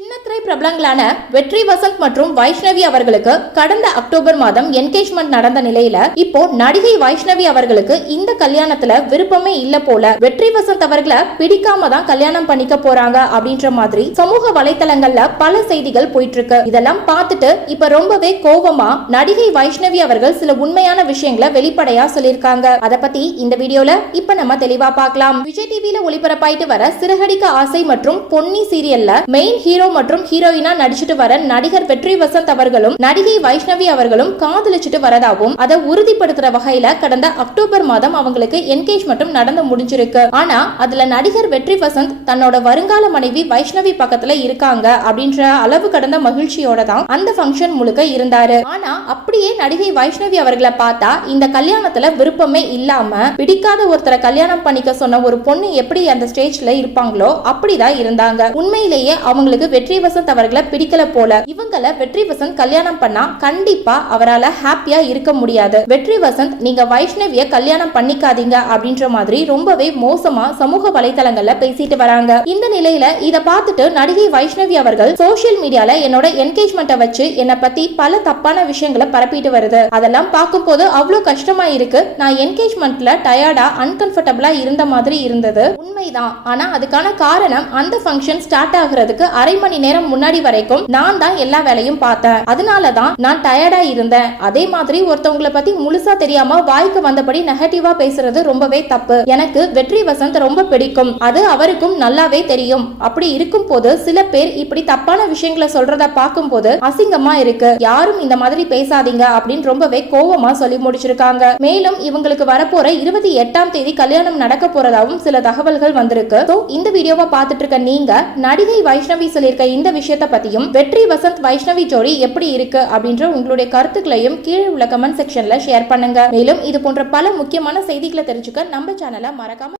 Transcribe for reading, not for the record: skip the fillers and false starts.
சின்னத்திரை பிரபலங்களான வெற்றி வசந்த் மற்றும் வைஷ்ணவி அவர்களுக்கு கடந்த அக்டோபர் மாதம் என்கேஜ்மெண்ட் நடந்த நிலையில இப்போ நடிகை வைஷ்ணவி அவர்களுக்கு இந்த கல்யாணத்துல விருப்பமே இல்ல போல. வெற்றி வசந்த் அவர்களை பிடிக்காம தான் கல்யாணம் பண்ணிக்க போறாங்க அப்படின்ற மாதிரி சமூக வலைதளங்கள்ல பல செய்திகள் போயிட்டு இருக்கு. இதெல்லாம் பார்த்துட்டு இப்ப ரொம்பவே கோபமா நடிகை வைஷ்ணவி அவர்கள் சில உண்மையான விஷயங்களை வெளிப்படையா சொல்லியிருக்காங்க. அத பத்தி இந்த வீடியோல இப்ப நம்ம தெளிவா பார்க்கலாம். விஜய் டிவில ஒளிபரப்பாயிட்டு வர சிறகடிக்க ஆசை மற்றும் பொன்னி சீரியல்ல மெயின் ஹீரோ மற்றும் ஹீரோயினா நடிச்சிட்டு வர நடிகர் வெற்றி வசந்த் அவர்களும் நடிகை வைஷ்ணவி அவர்களும் காதலிச்சிட்டு வரதாகவும் அதை உறுதிப்படுத்துற வகையில கடந்த அக்டோபர் மாதம் அவங்களுக்கு என்கேஜ்மெண்ட்டும் நடந்து முடிஞ்சிருக்கு. ஆனா அதுல நடிகர் வெற்றி வசந்த் தன்னோட வருங்கால மனைவி வைஷ்ணவி பக்கத்துல இருக்காங்க அப்படின்ற அளவு கடந்த மகிழ்ச்சியோட தான் அந்த ஃபங்க்ஷன் முழுக்க இருந்தாரு. ஆனா அப்படியே நடிகை வைஷ்ணவி அவர்களை பார்த்தா இந்த கல்யாணத்துல விருப்பமே இல்லாம பிடிக்காத ஒருத்தரை கல்யாணம் பண்ணிக்க சொன்ன ஒரு பொண்ணு எப்படி அந்த ஸ்டேஜ்ல இருப்பாங்களோ அப்படிதான் இருந்தாங்க. உண்மையிலேயே அவங்களுக்கு வெற்றி வசந்த் அவர்களை பிடிக்கல போல. இவங்களை வெற்றி வசந்த் கல்யாணம் பண்ணா கண்டிப்பா அவரால் ஹாப்பியா இருக்க முடியாது. வெற்றி வசந்த் நீங்க வைஷ்ணவிய கல்யாணம் பண்ணிக்காதீங்க அப்படின்ற மாதிரி ரொம்பவே மோசமா சமூக வலைதளங்கள்ல பேசிட்டு வராங்க. இந்த நிலையில இத பார்த்துட்டு நடிகை வைஷ்ணவி அவர்கள் சோசியல் மீடியால என்னோட என்கேஜ்மெண்ட்டை வச்சு என்னை பத்தி பல தப்பான விஷயங்களை பரப்பிட்டு வருது. அதெல்லாம் பார்க்கும் போது அவ்வளவு கஷ்டமா இருக்கு. நான் என்கேஜ்மெண்ட்ல டயர்டா அன்கம்ஃபர்டபுளா இருந்த மாதிரி இருந்தது உண்மைதான். ஆனா அதுக்கான காரணம் அந்த ஃபங்க்ஷன் ஸ்டார்ட் ஆகுறதுக்கு அரை மணி நேரம் முன்னாடி வரைக்கும் நான் தான் எல்லா வேலையும் பார்த்தேன். அதனாலதான் நான் டயர்டா இருந்தேன். அதே மாதிரி ஒருத்தவங்களை பத்தி முழுசா தெரியாம வாய்க்கு வந்தபடி நெகட்டிவா பேசுறது ரொம்பவே தப்பு. எனக்கு வெற்றி வசந்த் ரொம்ப பிடிக்கும். அது அவருக்கும் நல்லாவே தெரியும். அப்படி இருக்கும் போது சில பேர் இப்படி தப்பான விஷயங்களை சொல்றத பார்க்கும் போது அசிங்கமா இருக்கு. யாரும் இந்த மாதிரி பேசாதீங்க அப்படின்னு ரொம்பவே கோவமா சொல்லி முடிச்சிருக்காங்க. மேலும் இவங்களுக்கு வரப்போற 28ஆம் தேதி கல்யாணம் நடக்க போறதாவும் சில தகவல்கள் வந்திருக்கு. இந்த வீடியோவை பார்த்துட்டு இருக்க நீங்க நடிகை வைஷ்ணவி சொல்லியிருக்க இந்த விஷயத்தை பத்தியும் வெற்றி வசந்த் வைஷ்ணவி ஜோடி எப்படி இருக்கு அப்படின்ற உங்களுடைய கருத்துக்களையும் கீழே உள்ள கமெண்ட் செக்ஷன்ல ஷேர் பண்ணுங்க. மேலும் இது போன்ற பல முக்கியமான செய்திகளை தெரிஞ்சுக்க நம்ம சேனலை மறக்காம